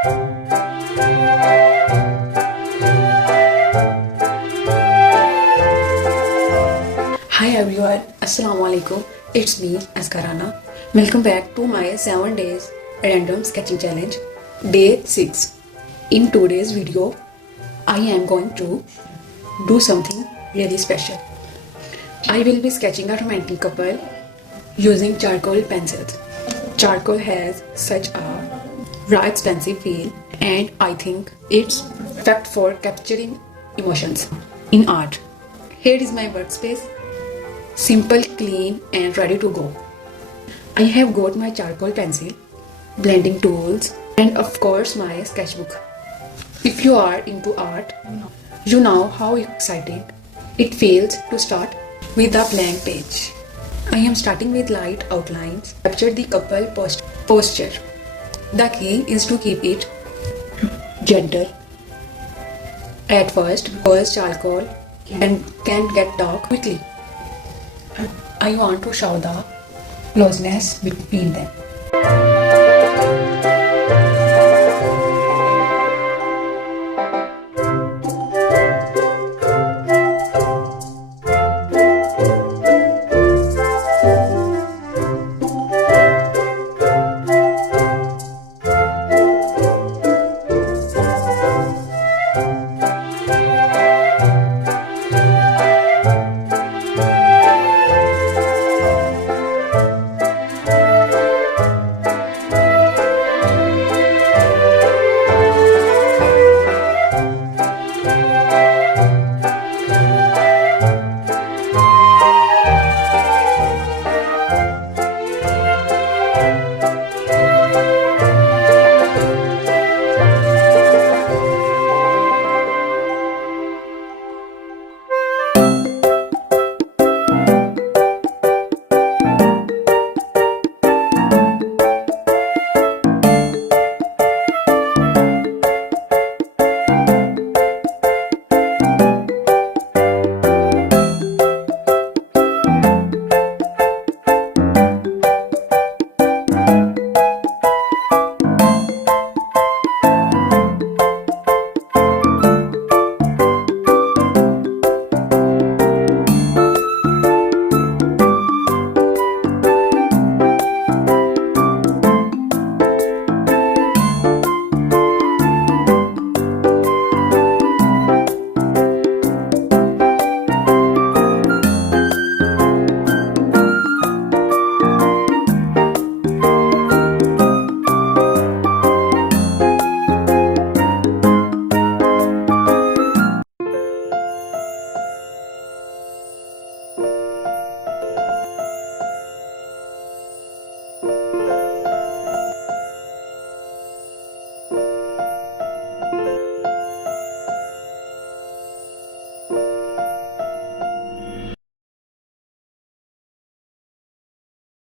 Hi everyone, Assalamu alaikum. It's me, Askarana. Welcome back to my 7 days random sketching challenge, day 6. In today's video, I am going to do something really special. I will be sketching a romantic couple using charcoal pencils. Charcoal has such a raw, expensive feel, and I think it's perfect for capturing emotions in art. Here is my workspace. Simple, clean and ready to go. I have got my charcoal pencil, blending tools and of course my sketchbook. If you are into art, you know how exciting it feels to start with a blank page. I am starting with light outlines, capture the couple posture. The key is to keep it gentle at first because charcoal can get dark quickly. I want to show the closeness between them.